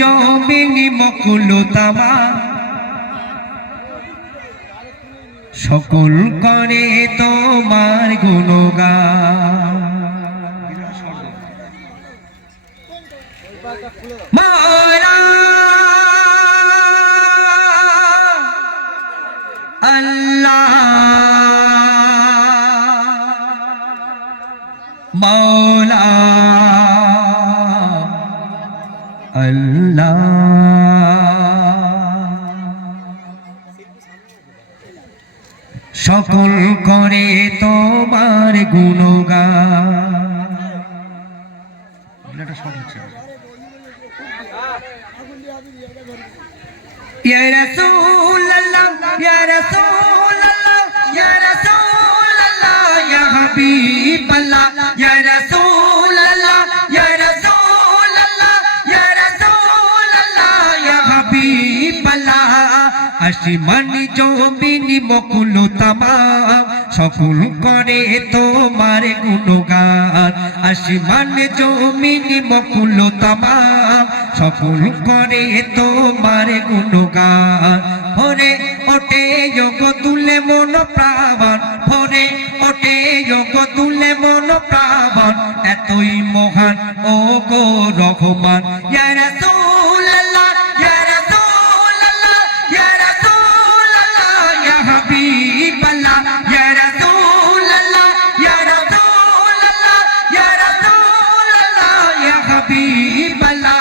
জমিনি মকুল তামা সকল করে তোমার গুণগান। মাওলা আল্লাহ মাওলা আল্লাহ সকল করে তোমার গুণগান। ইয়া রাসূলুল্লাহ ইয়া রাসূলুল্লাহ ইয়া রাসূলুল্লাহ ইয়া হাবিবাল্লাহ ইয়া রাসূলুল্লাহ ইয়া রাসূলুল্লাহ ইয়া রাসূলুল্লাহ ইয়া হাবিবাল্লাহ। আসমানি জমিনি মকুল তামাম সকল করে তোমার গুণগান। আসমান জমিনি মকুল তামাম সকল করে তোমার গুণগান। ভরে ওঠে যোগ তুলে মন প্রাণ, ভরে ওঠে যোগ তুলে মন প্রাণ, এতই মহান ও গো রহমান। ইয়া রাসূলুল্লাহ ইয়া রাসূলুল্লাহ ইয়া রাসূলুল্লাহ ইয়া হাবিবাল্লাহ ইয়া রাসূলুল্লাহ ইয়া রাসূলুল্লাহ ইয়া রাসূলুল্লাহ ইয়া হাবিবাল্লাহ।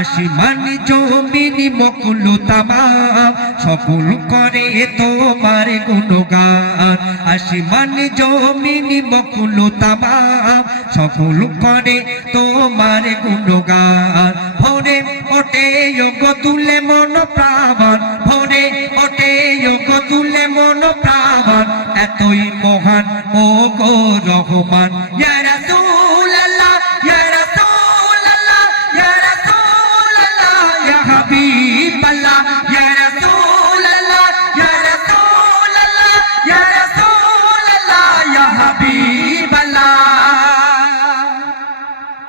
আসমানি জমিনি মকুল তামাম সকল করে তোমার গুণগান। আসমানি জমিনি মকুল তামাম সকল করে তোমার গুণগান। ভরে ওঠে যোগ তুলে মন প্রাণ, ভরে ওঠে যোগ তুলে মন প্রাণ, এতই মহান ও গো রহমান। ইয়া রাসূলুল্লাহ ইয়া রাসূলুল্লাহ ইয়া রাসূলুল্লাহ ইয়া হাবিবাল্লাহ ইয়া রাসূলুল্লাহ ইয়া রাসূলুল্লাহ ইয়া রাসূলুল্লাহ ইয়া হাবিবাল্লাহ।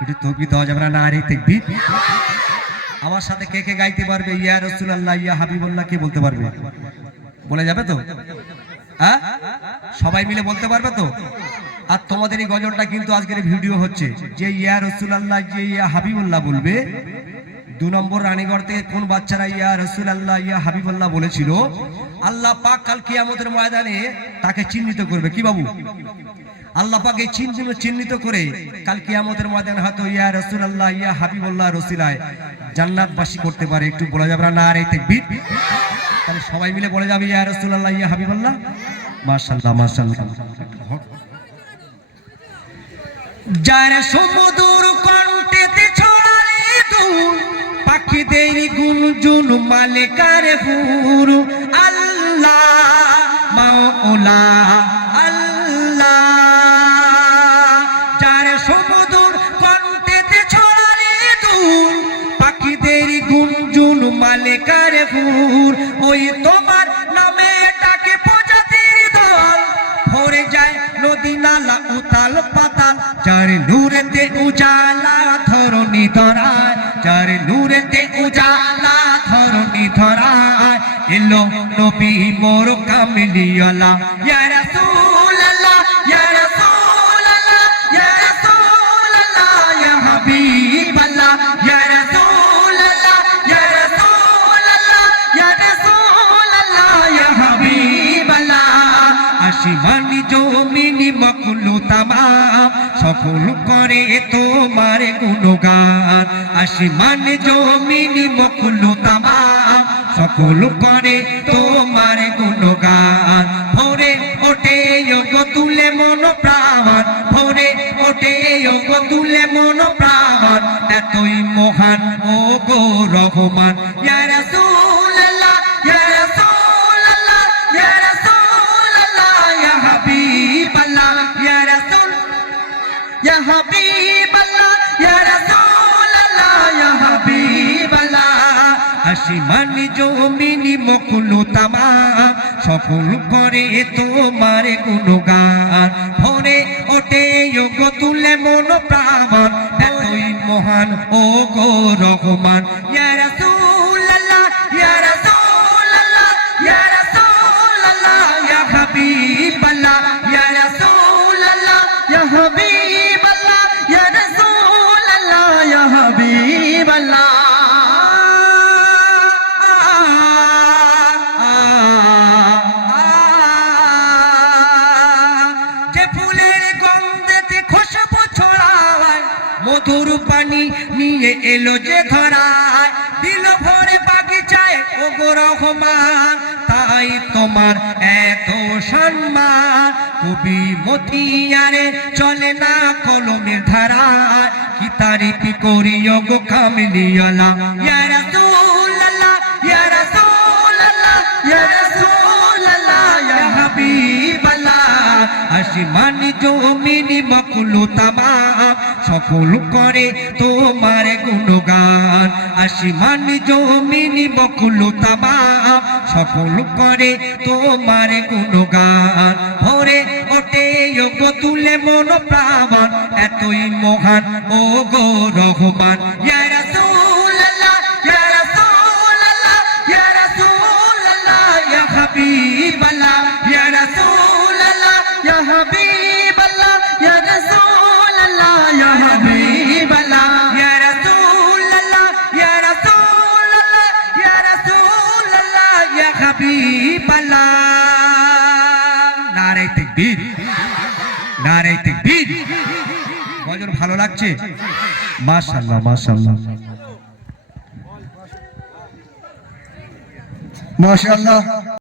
একটু তাকবীর দেওয়া যাবে না? নারে তাকবীর। আমার সাথে কে কে গাইতে পারবে ইয়া রাসূলুল্লাহ ইয়া হাবিবাল্লাহ? কে বলতে পারবে? বলে যাবে তো? হ্যাঁ, সবাই মিলে বলতে পারবে তো? আর তোমাদের এই গজলটা কিন্তু আজকের ভিডিও হচ্ছে, যে ইয়া রাসূলুল্লাহ যে ইয়া হাবিবুল্লাহ বলবে, 2 নম্বর রানীগড় থেকে কোন বাচ্চারা ইয়া রাসূলুল্লাহ ইয়া হাবিবুল্লাহ বলেছিল, আল্লাহ পাক কাল কিয়ামতের ময়দানে তাকে চিহ্নিত করবে। কি বাবু? আল্লাহ পাক এই চিহ্নিত করে কাল কিয়ামতের ময়দানে হয়তো ইয়া রাসূলুল্লাহ ইয়া হাবিবুল্লাহ রসিলায় জান্নাতবাসী করতে পারে। একটু বলা যাবে না? নারে তাকবীর। তাহলে সবাই মিলে বলে যাবে ইয়া রাসূলুল্লাহ ইয়া হাবিবুল্লাহ। মাশাআল্লাহ মাশাআল্লাহ। যার সমুদ্র কণ্ঠেতে ছড়ালে দূর পাখিদের গুঞ্জন মালিকার হুর, আল্লাহ মাওলা আল্লাহ। যার সমুদ্র কণ্ঠেতে ছড়ালে দূর পাখিদের গুঞ্জন মালিকার হুর, ওই তোমার নামে ডাকে প্রজাতির দল, ভরে যায় নদী নালা উতাল পাতাল। যার নূরেতে উজালা ধরণী ধরায়, যার নূরেতে উজালা ধরণী ধরায়, এলো নবী মোর কামলিওয়ালা। ইয়া রাসূলুল্লাহ ইয়া রাসূলুল্লাহ ইয়া রাসূলুল্লাহ ইয়া হাবিবাল্লাহ ইয়া রাসূলুল্লাহ ইয়া রাসূলুল্লাহ ইয়া রাসূলুল্লাহ ইয়া হাবিবাল্লাহ। আসমানি জমিনি মকুল তামাম সকল করে তোমার গুণগান। আসমানি জমিনি মকুল তামাম সকল করে তোমার গুণগান। ভরে ওঠে যোগ তুলে মন প্রাণ, ভরে ওঠে যোগ তুলে মন প্রাণ, এতই মহান ও গো রহমান। ইয়া রাসূলুল্লাহ ইয়া রাসূলুল্লাহ ইয়া রাসূলুল্লাহ ইয়া হাবিবাল্লাহ ইয়া রাসূল ইয়া হাবিবাল্লাহ ইয়া রাসূলুল্লাহ ইয়া হাবিবাল্লাহ। আসমানি জমিনি মকুল তামাম সকল করে তোমার গুণগান। ভরে ওঠে গো তুলে মন প্রাণ এতই মহান ও গো রহমান ইয়া রাসূলুল্লাহ ইয়া রাসূলুল্লাহ ইয়া রাসূলুল্লাহ ইয়া হাবিবাল্লাহ ইয়া রাসূলুল্লাহ ইয়া হাবিবাল্লাহ ইয়া রাসূলুল্লাহ ইয়া হাবিবাল্লাহ মধুর পানি নিয়ে এলো যে ধরায় দিল ভরে বাগিচায় ও গো রহমান তাই তোমার এত সম্মান কবি মতিয়ারে চলে না কলমের ধারায় কি তারিফ করি ও গো কামলিওয়ালা ইয়া রাসূলুল্লাহ ইয়া রাসূলুল্লাহ ইয়া রাসূলুল্লাহ ইয়া হাবিবাল্লাহ আসমানি জমিনি মখলুক তামাম সকল করে তোমার গুণগান আসমানি জমিনি মখলুক তামাম সকল করে তোমার গুণগান ভরে ওঠে গো তুলে মন প্রাণ এতই মহান ও গো রহমান ইয়া রাসূলুল্লাহ ইয়া রাসূলুল্লাহ ইয়া রাসূলুল্লাহ ইয়া হাবিবাল্লাহ ইয়া রাসূলুল্লাহ ইয়া হাবিবাল্লাহ ইয়া রাসূলুল্লাহ ইয়া হাবিবাল্লাহ ইয়া রাসূলুল্লাহ ইয়া রাসূলুল্লাহ ইয়া রাসূলুল্লাহ ইয়া হাবিবাল্লাহ নারে তাকবীর নারে তাকবীর বজন ভালো লাগছে মাশাআল্লাহ মাশাআল্লাহ মাশাআল্লাহ।